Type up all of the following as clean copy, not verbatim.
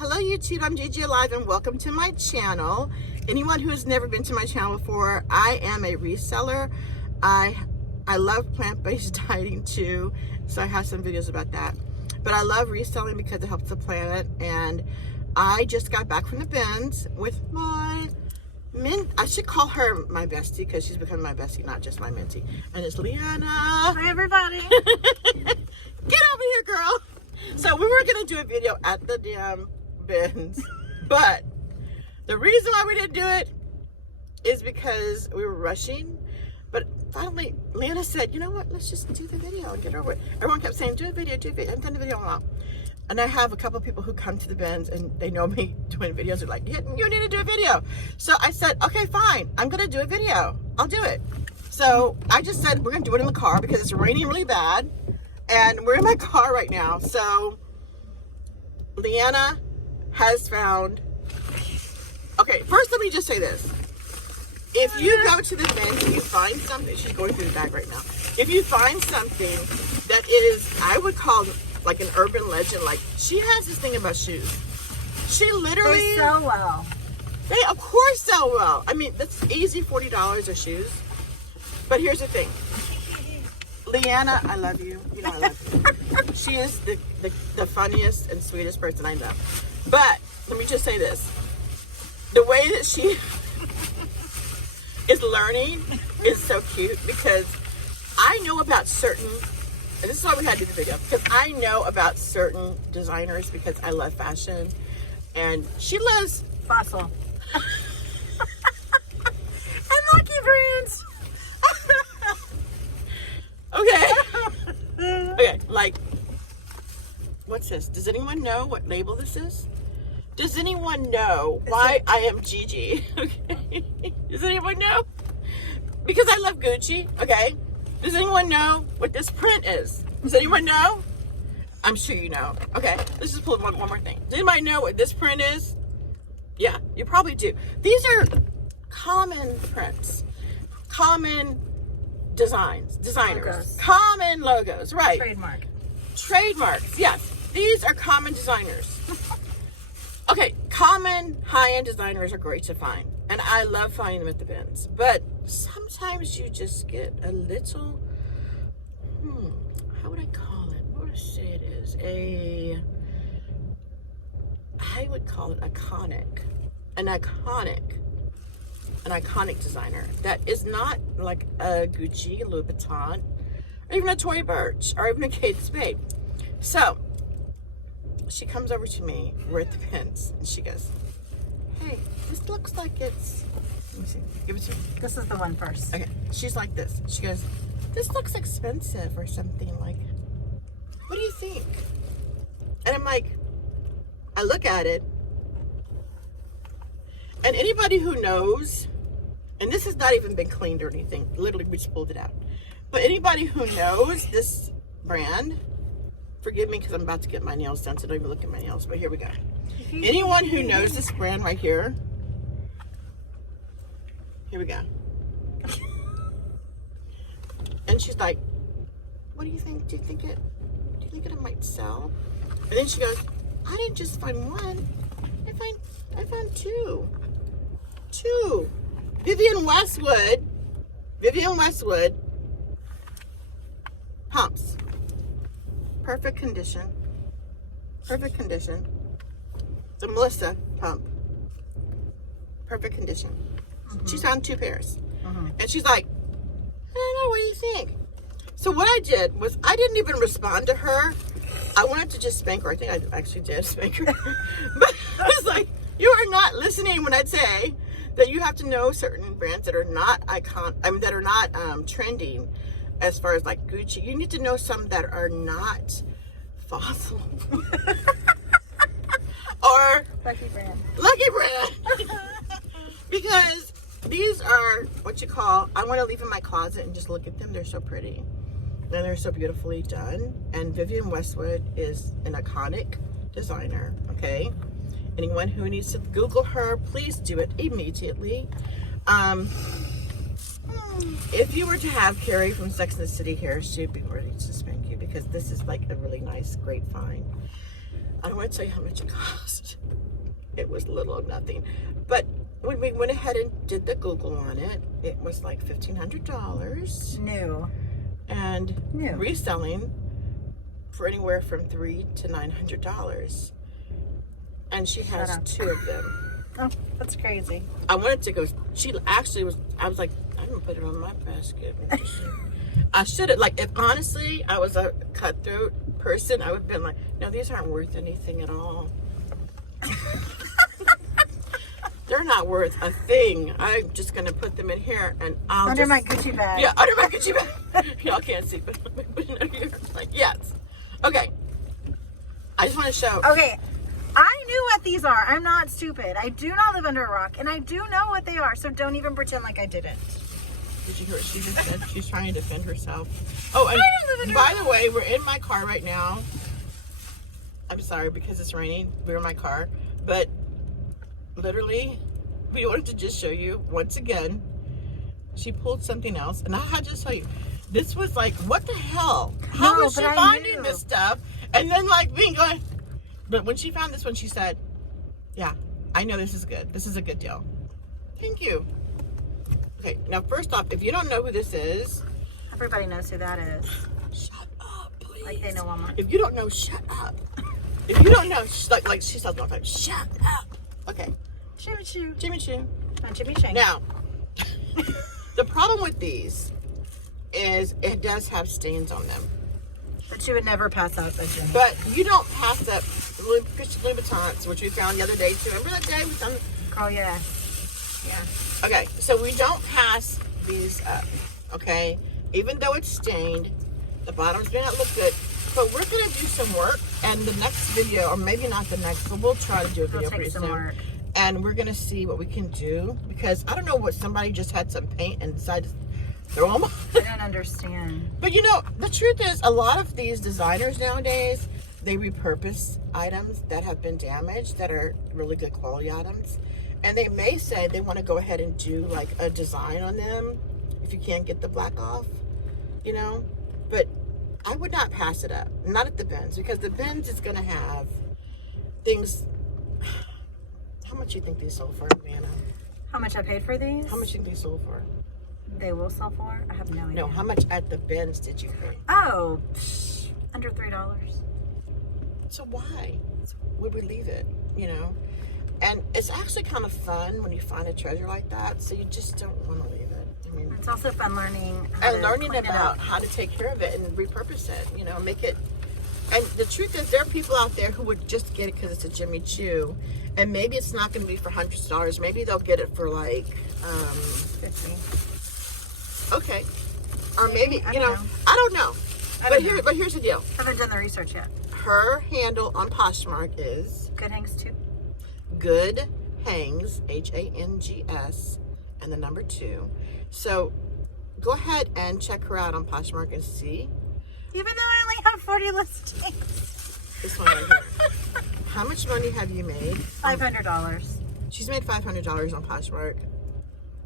Hello YouTube, I'm Gigi Alive and welcome to my channel. Anyone who has never been to my channel before, I am a reseller. I love plant-based dieting too, so I have some videos about that. But I love reselling because it helps the planet, and I just got back from the bins with my I should call her my bestie because she's becoming my bestie, not just my mentee. And it's Leanna. Hi everybody. Get over here, girl. So we were gonna do a video at the damn bins, but the reason why we didn't do it is because we were rushing. But finally Leanna said, you know what, let's just do the video and get over it. Everyone kept saying, do a video, I haven't done the video in a while. And I have a couple of people who come to the bins and they know me doing videos. They're like, you need to do a video. So I said, okay, fine, I'm gonna do a video, I'll do it. So I just said we're gonna do it in the car because it's raining really bad and we're in my car right now. So Leanna has found, okay, first let me just say this. If you go to the bin and you find something, she's going through the bag right now. If you find something that is, I would call like an urban legend, like she has this thing about shoes. She literally, They sell well. They of course sell well. I mean, that's easy $40 of shoes. But here's the thing. Leanna, I love you. You know I love you. She is the funniest and sweetest person I know. But let me just say this. The way that she is learning is so cute because I know about certain, and this is why we had to do the video, because I know about certain designers because I love fashion and she loves Fossil. And Lucky Brands. Okay. Okay, like, what's this? Does anyone know what label this is? Does anyone know why I am Gigi? Okay. Does anyone know? Because I love Gucci, okay? Does anyone know what this print is? Does anyone know? I'm sure you know. Okay, let's just pull one more thing. Does anybody know what this print is? Yeah, you probably do. These are common prints, common designers, Logos. common logos, right? Trademark. Trademarks, yes. These are common designers. Okay, common high-end designers are great to find, and I love finding them at the bins. But sometimes you just get a little, how would I call it? What would I say it is? I would call it iconic. An iconic designer that is not like a Gucci, Louis Vuitton, or even a Tory Burch, or even a Kate Spade. So she comes over to me, we're at the bins, and she goes, hey, this looks like it's, let me see, give it to me. This is the one first. Okay, she's like this. She goes, this looks expensive or something, like, what do you think? And I'm like, I look at it, and anybody who knows, and this has not even been cleaned or anything, literally we just pulled it out, but anybody who knows this brand, forgive me because I'm about to get my nails done, so don't even look at my nails, but here we go. Anyone who knows this brand right here we go. And she's like, what do you think? Do you think it might sell? And then she goes, I didn't just find one, I found two. Vivienne Westwood pumps. Perfect condition. The Melissa pump. Perfect condition. She's found 2 pairs. And she's like, I don't know, what do you think? So what I did was I didn't even respond to her. I wanted to just spank her. I think I actually did spank her. But I was like, you are not listening when I'd say that you have to know certain brands that are not that are not trending as far as like Gucci. You need to know some that are not Fossil. Or Lucky Brand. Because these are what you call, I want to leave in my closet and just look at them. They're so pretty and they're so beautifully done. And Vivienne Westwood is an iconic designer, okay? Anyone who needs to Google her, please do it immediately. If you were to have Carrie from Sex and the City here, she'd be ready to spank you because this is like a really nice, great find. I don't want to tell you how much it cost. It was little or nothing. But when we went ahead and did the Google on it, it was like $1,500. New. And New. reselling for anywhere from $300 to $900. And she has Shut up. 2 of them. Oh, that's crazy. I wanted to go. She actually was. I was like, I didn't put it on my basket. I should have. Like, if honestly I was a cutthroat person, I would have been like, no, these aren't worth anything at all. They're not worth a thing. I'm just gonna put them in here, and I'll Under just, my Gucci bag. Yeah, under my Gucci bag. Y'all can't see, but I'm putting it here. Like, yes. Okay. I just want to show. Okay, I knew what these are. I'm not stupid. I do not live under a rock, and I do know what they are, so don't even pretend like I didn't. Did you hear what she just said? She's trying to defend herself. Oh, and I don't live under by a the way, we're in my car right now. I'm sorry because it's raining. We're in my car, but literally, we wanted to just show you once again. She pulled something else, and I had to tell you, this was like, what the hell? How No, was she but I finding knew. this stuff? And then like being going, but when she found this one, she said, "Yeah, I know this is good. This is a good deal. Thank you." Okay, now first off, if you don't know who this is, Everybody knows who that is. shut up, please. Like they know Walmart. If you don't know, shut up. If you don't know, like she sounds like, shut up. Okay, Jimmy Choo. Jimmy Choo. Not Jimmy Chang. Now, the problem with these is it does have stains on them. But you would never pass up a Jimmy. But you don't pass up Christian Louboutins, which we found the other day too. Remember that day we found? Oh, yeah. Yeah. Okay, so we don't pass these up, okay? Even though it's stained, the bottoms may not look good, but we're gonna do some work, and the next video, or maybe not the next, but we'll try to do a video It'll pretty take some soon. work. And we're gonna see what we can do, because I don't know what somebody just had some paint and decided to throw them on. I don't understand. But you know, the truth is, a lot of these designers nowadays, they repurpose items that have been damaged that are really good quality items. And they may say they want to go ahead and do like a design on them if you can't get the black off, you know. But I would not pass it up, not at the bins, because the bins is going to have things. How much you think these sold for, Vanna? How much I paid for these? How much you think these sold for? They will sell for? I have no idea. No, how much at the bins did you pay? Oh, under $3. So why would we leave it, you know? And it's actually kind of fun when you find a treasure like that, so you just don't want to leave it. I mean, It's also fun learning how and to learning clean it about up. how to take care of it and repurpose it, you know, make it. And the truth is, there are people out there who would just get it because it's a Jimmy Choo, and maybe it's not going to be for hundreds of dollars. Maybe they'll get it for like, 50. okay, or maybe I you don't know, know. I don't know. I But don't know. here's the deal. Haven't done the research yet. Her handle on Poshmark is Good hangs too. Good Hangs, Hangs, and the number 2. So go ahead and check her out on Poshmark and see. Even though I only have 40 listings. This one right here. How much money have you made? $500. She's made $500 on Poshmark,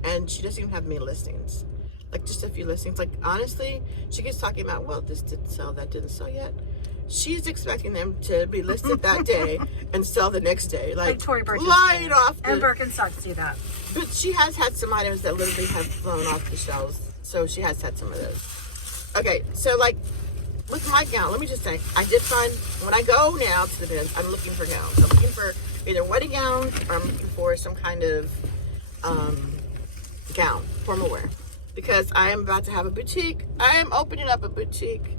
and she doesn't even have many listings. Like just a few listings. Like honestly, she keeps talking about, well, this didn't sell, that didn't sell yet. She's expecting them to be listed that day and sell the next day. Like Tory Burch. flying off the, And Birkenstocks do that. But she has had some items that literally have flown off the shelves. So she has had some of those. Okay, so like with my gown, let me just say, I did find, when I go now to the bins, I'm looking for gowns. I'm looking for either wedding gowns or I'm looking for some kind of gown, formal wear. Because I am about to have a boutique. I am opening up a boutique.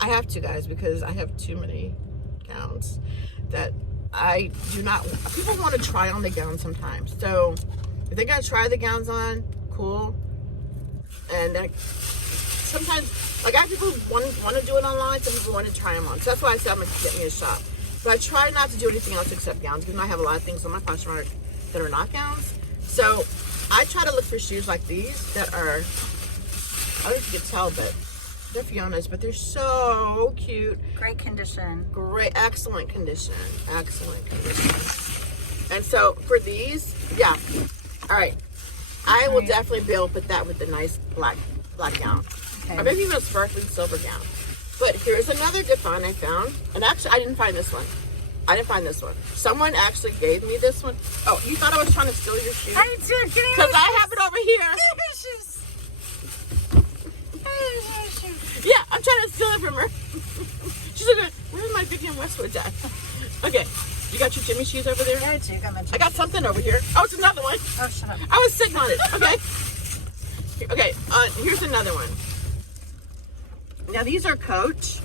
I have to, guys, because I have too many gowns that I do not. People want to try on the gowns sometimes. So if they're gonna try the gowns on, cool. And sometimes, like I have people who want to do it online. Some people want to try them on. So that's why I said I'm gonna get me a shop. But I try not to do anything else except gowns because I have a lot of things on my Poshmark that are not gowns. So I try to look for shoes like these that are. I don't know if you can tell, but they're Fiona's, but they're so cute. Great condition. Great, excellent condition. Excellent condition. And so for these, yeah. All right. I will definitely be able to put that with the nice black gown. Okay. Or maybe even a sparkling silver gown. But here's another dip find I found. And actually, I didn't find this one. I didn't find this one. Someone actually gave me this one. Oh, you thought I was trying to steal your shoes? I did. Because I have it over here. Yeah, I'm trying to steal it from her. She's like, where's my Vivian Westwood at? Okay, you got your Jimmy shoes over there? Yeah, I got something over here. Oh, it's another one. Oh, shut up. I was sitting on it. Okay. Okay, here's another one. Now, these are Coach.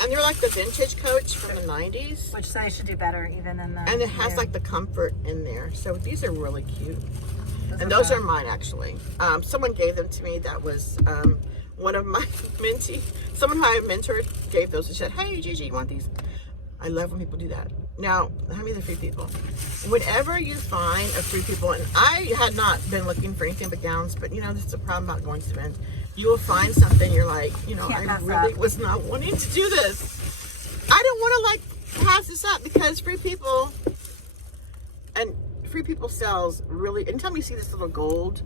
And they're like the vintage Coach from the 90s. Which I should do better even than the... And it has like the comfort in there. So these are really cute. Those are mine, actually. Someone gave them to me. That was one of my mentee. Someone who I mentored gave those and said, hey, Gigi, you want these? I love when people do that. Now, how many of the Free People? Whenever you find a Free People, and I had not been looking for anything but gowns, but you know, this is the problem about going to events. You will find something you're like, you know, I really was not wanting to do this. I don't want to like pass this up because Free People and Free People sells really, anytime you see this little gold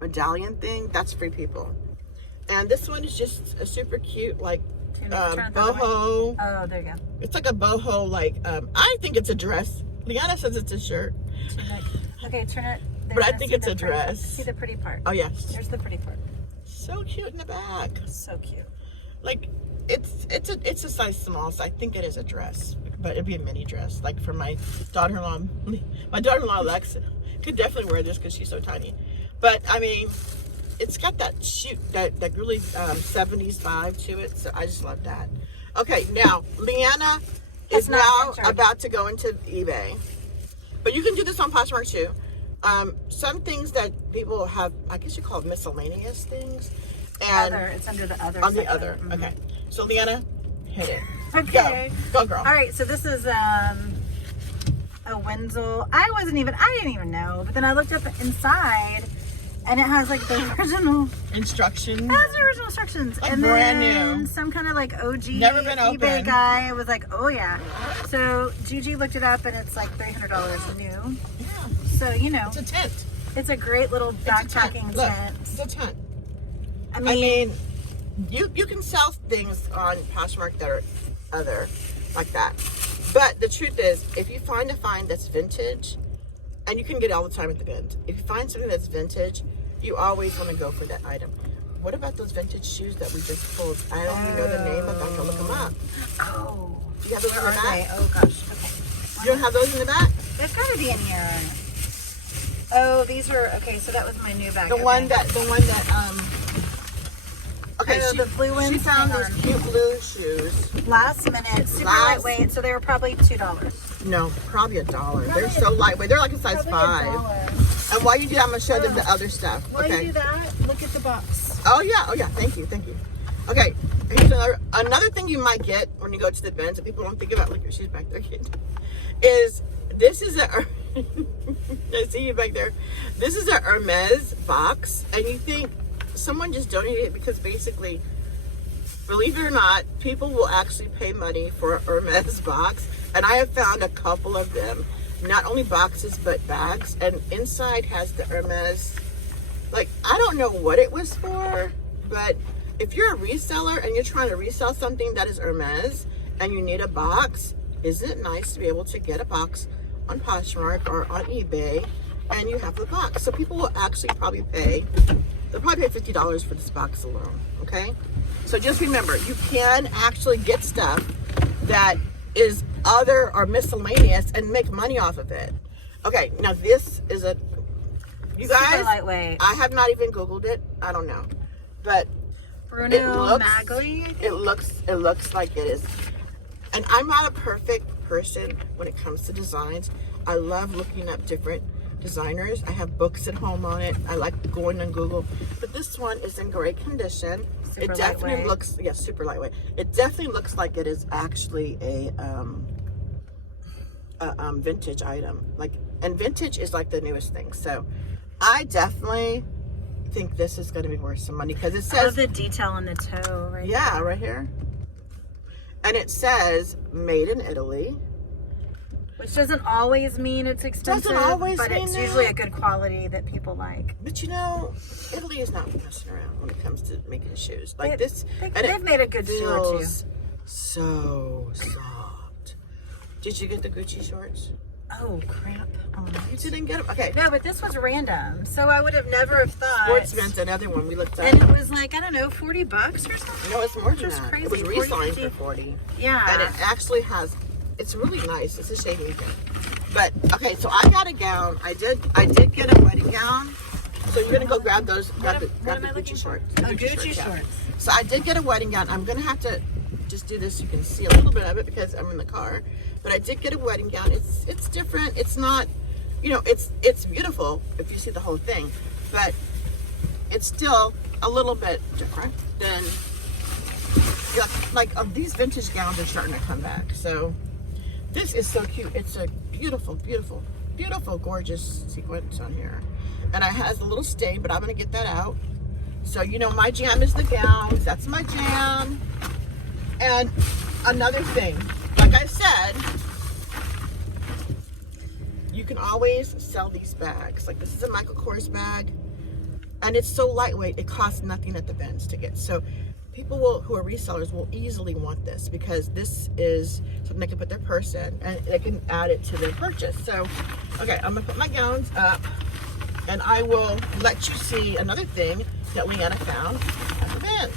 medallion thing, that's Free People. And this one is just a super cute, like, boho. Oh, there you go. It's like a boho, like, I think it's a dress. Liana says it's a shirt. Okay, turn it. But I think it's a dress. See the pretty part. Oh, yes. There's the pretty part. So cute in the back. So cute. Like, it's a size small, so I think it is a dress. But it'd be a mini dress, like for my daughter-in-law. My daughter-in-law, Alexa, could definitely wear this because she's so tiny. But, I mean, it's got that that really 70s vibe to it, so I just love that. Okay, now, Leanna is now about to go into eBay. But you can do this on Poshmark too. Some things that people have, I guess you call it miscellaneous things. And it's under the other. On the section. other, okay. So Leanna, hit it. Okay. Go girl. All right, so this is a Wenzel. I didn't even know, but then I looked up inside, and it has like the original instructions. It has the original instructions, like and brand then new. some kind of like OG Never been eBay opened. guy was like, oh yeah. So Gigi looked it up, and it's like $300 new. Yeah. So you know, it's a tent. It's a great little backpacking Look, tent. it's a tent. I mean, you can sell things on Poshmark that are other like that. But the truth is, if you find a find that's vintage, and you can get it all the time at the bins, if you find something that's vintage, you always want to go for that item. What about those vintage shoes that we just pulled? I don't even know the name of them. I can look them up. Oh. Do you have those in the back? Oh gosh. Okay. You don't have those in the back? There's got to be in here. Oh, these were okay. So that was my new bag. The one that okay, the blue ones. She found these cute blue shoes. Last minute, super lightweight. So they were probably $2. No, probably $1. They're so lightweight. They're like a size 5. And while you do that, I'm gonna show them the other stuff. While you do that, look at the box. Oh yeah, thank you. Okay, here's another thing you might get when you go to the bins that people don't think about. Look, your shoes back there, kid. Is this is a I see you back there. This is a Hermes box, and you think someone just donated it because basically, believe it or not, people will actually pay money for a Hermes box, and I have found a couple of them. Not only boxes, but bags. And inside has the Hermes. Like, I don't know what it was for, but if you're a reseller and you're trying to resell something that is Hermes and you need a box, isn't it nice to be able to get a box on Poshmark or on eBay and you have the box? So people will actually probably pay, they'll probably pay $50 for this box alone, okay? So just remember, you can actually get stuff that is other or miscellaneous and make money off of it. Okay, now this is you guys, super lightweight. I have not even Googled it. I don't know, but Bruno Magli. It looks like it is. And I'm not a perfect person when it comes to designs. I love looking up different designers. I have books at home on it. I like going on Google. But this one is in great condition. Super it definitely lightweight. looks, yes, super lightweight. It definitely looks like it is actually a vintage item. Like, and vintage is like the newest thing. So I definitely think this is going to be worth some money because it says, I love the detail on the toe right right here. And it says made in Italy. Which doesn't always mean it's expensive, but it's usually a good quality that people like. But you know, Italy is not messing around when it comes to making shoes. Like this, they've made a good store too. So soft. Did you get the Gucci shorts? Oh crap! You didn't get them. Okay. No, but this was random, so I would have never have thought. Sportsman's another one we looked at, and it was like, I don't know, $40 or something. No, it's more than that. Crazy. It was reselling for 40. Yeah. And it actually has. It's really nice. It's a shaving kit. But okay, so I got a gown. I did get a wedding gown. So you're gonna go grab those. Grab the Gucci shorts. Gucci shorts. Yeah. So I did get a wedding gown. I'm gonna have to just do this. You can see a little bit of it because I'm in the car. But I did get a wedding gown. It's different. It's not, you know, it's beautiful if you see the whole thing, but it's still a little bit different than like these vintage gowns are starting to come back. So this is so cute. It's a beautiful, beautiful, beautiful, gorgeous sequence on here, and it has a little stain, but I'm gonna get that out. So you know, my jam is the gowns. That's my jam. And another thing, like I said, you can always sell these bags. Like this is a Michael Kors bag, and it's so lightweight. It costs nothing at the bins to get. So people who are resellers will easily want this because this is something they can put their purse in and they can add it to their purchase. So, okay, I'm gonna put my gowns up, and I will let you see another thing that Leanna found at the bins.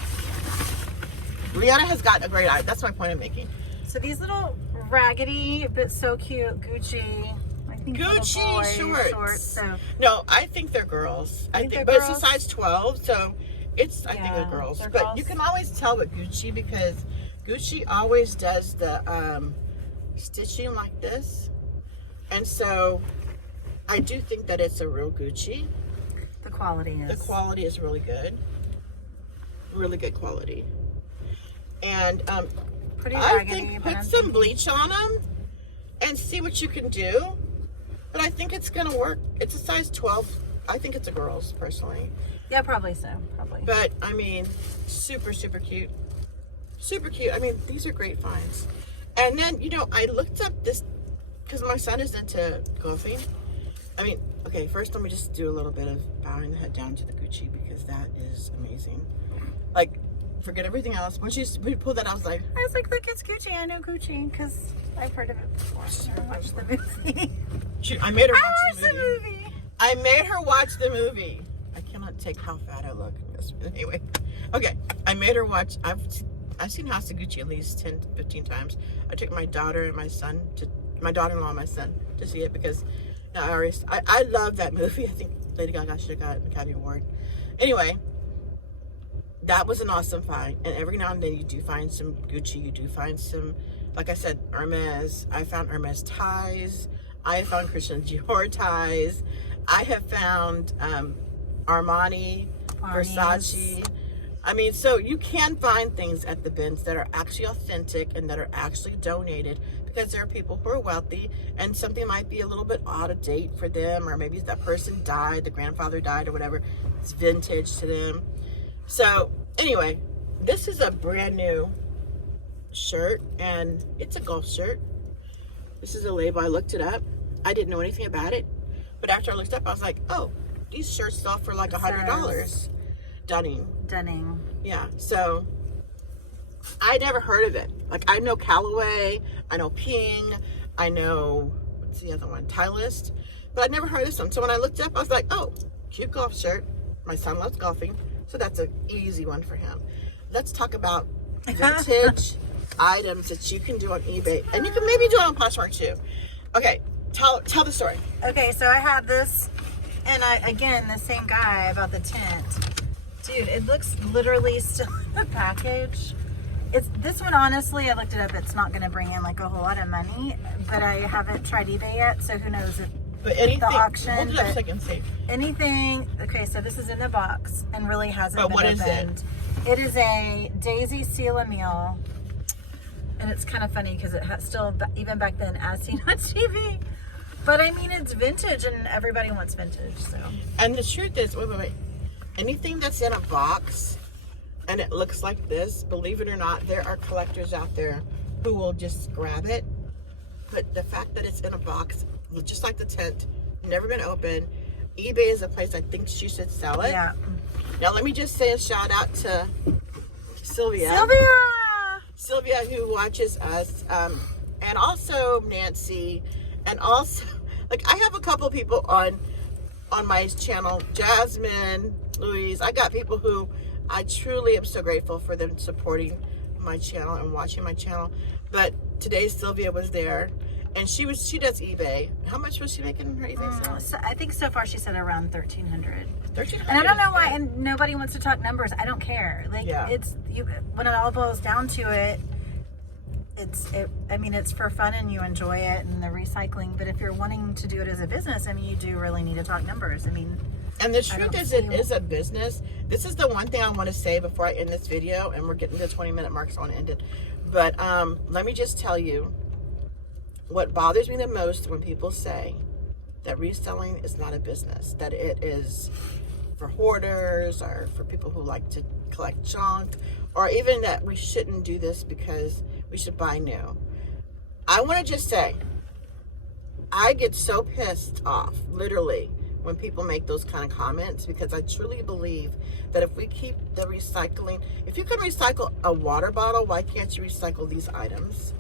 Leanna has got a great eye. That's my point I'm making. So these little raggedy but so cute Gucci. I think Gucci shorts. So no, I think they're girls. I think, but it's a size 12, so it's I think they're girls. But girls. You can always tell with Gucci because Gucci always does the stitching like this, and so I do think that it's a real Gucci. The quality is really good. Really good quality. And pretty I raggedy, think put some bleach on them and see what you can do. But I think it's gonna work. It's a size 12. I think it's a girl's personally. Yeah, probably so. Probably. But I mean, super, super cute. Super cute. I mean, these are great finds. And then, you know, I looked up this because my son is into golfing. I mean, okay, first let me just do a little bit of bowing the head down to the Gucci because that is amazing. Like, forget everything else. When we pulled that, I was like, look, it's Gucci. I know Gucci because I've heard of it before. I watched the movie. I made her watch the movie. I made her watch the movie. I cannot take how fat I look in this. Anyway, okay, I made her watch. I've seen House of Gucci at least 10, 15 times. I took my daughter and my son my daughter-in-law and my son to see it because I love that movie. I think Lady Gaga should have got an Academy Award. Anyway, that was an awesome find. And every now and then you do find some Gucci. You do find some, like I said, Hermes. I found Hermes ties. I have found Christian Dior ties. I have found Armani, Versace. I mean, so you can find things at the bins that are actually authentic and that are actually donated because there are people who are wealthy and something might be a little bit out of date for them, or maybe that person died, the grandfather died or whatever. It's vintage to them. So anyway, this is a brand new shirt and it's a golf shirt. This is a label. I looked it up. I didn't know anything about it. But after I looked up, I was like, oh, these shirts sell for like $100. Dunning. Yeah. So I never heard of it. Like I know Callaway, I know Ping, I know, what's the other one? Titleist. But I never heard of this one. So when I looked up, I was like, oh, cute golf shirt. My son loves golfing. So that's an easy one for him. Let's talk about vintage items that you can do on eBay. And you can maybe do it on Poshmark too. Okay, tell the story. Okay, so I have this, and again, the same guy about the tent. Dude, it looks literally still in the package. This one, honestly, I looked it up. It's not going to bring in like a whole lot of money, but I haven't tried eBay yet, so who knows if but anything, the auction. Hold it up so I can see. Anything. Okay, so this is in the box and really hasn't been what opened. is it? It is a Daisy Seal a Meal, and it's kind of funny because it has still, even back then, as seen on TV. But I mean, it's vintage, and everybody wants vintage. So. And the truth is, wait. Anything that's in a box and it looks like this, believe it or not, there are collectors out there who will just grab it But the fact that it's in a box, just like the tent, never been open. eBay is a place I think she should sell it. Yeah. Now let me just say a shout out to Sylvia. Sylvia, who watches us, and also Nancy, and also like I have a couple people on my channel, Jasmine, Louise. I got people who I truly am so grateful for them supporting my channel and watching my channel. But today Sylvia was there, and she does eBay. How much was she making her eBay sale? So I think so far she said around 1,300. 1,300. And I don't know why, and nobody wants to talk numbers. I don't care. Like it's when it all boils down to it, I mean, it's for fun and you enjoy it and the recycling. But if you're wanting to do it as a business, I mean, you do really need to talk numbers. I mean, and the truth is, it is a business. This is the one thing I want to say before I end this video, and we're getting to the 20-minute mark, so I want to end it. But let me just tell you what bothers me the most when people say that reselling is not a business, that it is for hoarders or for people who like to collect junk, or even that we shouldn't do this because we should buy new. I want to just say, I get so pissed off, literally, when people make those kind of comments, because I truly believe that if we keep the recycling, if you can recycle a water bottle, why can't you recycle these items?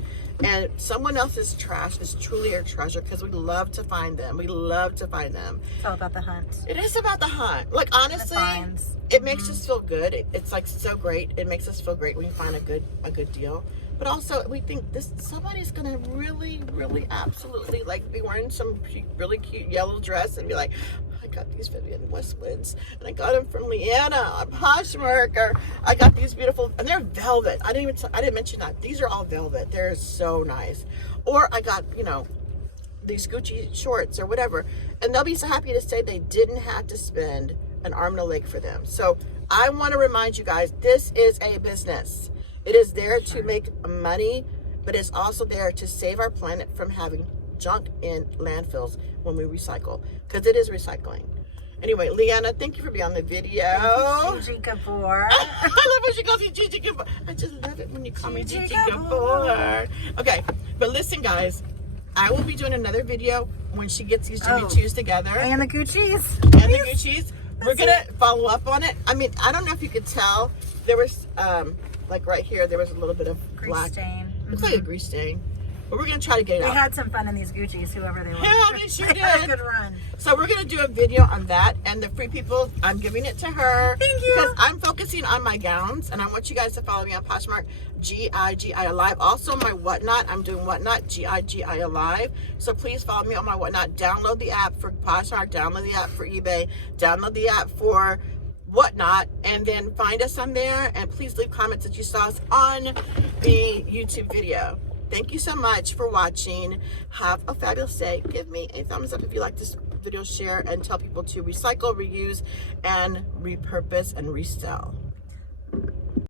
And someone else's trash is truly our treasure, because we love to find them. We love to find them. It's all about the hunt. It is about the hunt. Like, honestly, it makes us feel good. It's like so great. It makes us feel great when you find a good deal. But also, we think somebody's gonna really, really, absolutely like be wearing some really cute yellow dress and be like, I got these Vivian Westwoods, and I got them from Leanna on Poshmark, or I got these beautiful, and they're velvet. I didn't mention that. These are all velvet. They're so nice. Or I got, these Gucci shorts or whatever, and they'll be so happy to say they didn't have to spend an arm and a leg for them. So I want to remind you guys, this is a business. It is there to make money, but it's also there to save our planet from having junk in landfills when we recycle, because it is recycling. Anyway, Leanna, thank you for being on the video. Gigi Gabor. I love when she calls me Gigi Gabor. I just love it when you call me Gigi Gabor. Okay, but listen, guys, I will be doing another video when she gets these Jimmy Choos together. And the Gucci's. And the Gucci's. We're going to follow up on it. I mean, I don't know if you could tell. There was, like right here, there was a little bit of grease black stain. Looks like a grease stain. But we're going to try to get it out. They had some fun in these Gucci's, whoever they were. Yeah, they sure did. They had a good run. So we're going to do a video on that. And the free people, I'm giving it to her. Thank you. Because I'm focusing on my gowns. And I want you guys to follow me on Poshmark, G-I-G-I Alive. Also, my Whatnot. I'm doing Whatnot, G-I-G-I Alive. So please follow me on my Whatnot. Download the app for Poshmark. Download the app for eBay. Download the app for Whatnot, and then find us on there, and please leave comments that you saw us on the YouTube video. Thank you so much for watching. Have a fabulous day. Give me a thumbs up if you like this video, share, and tell people to recycle, reuse, and repurpose and resell.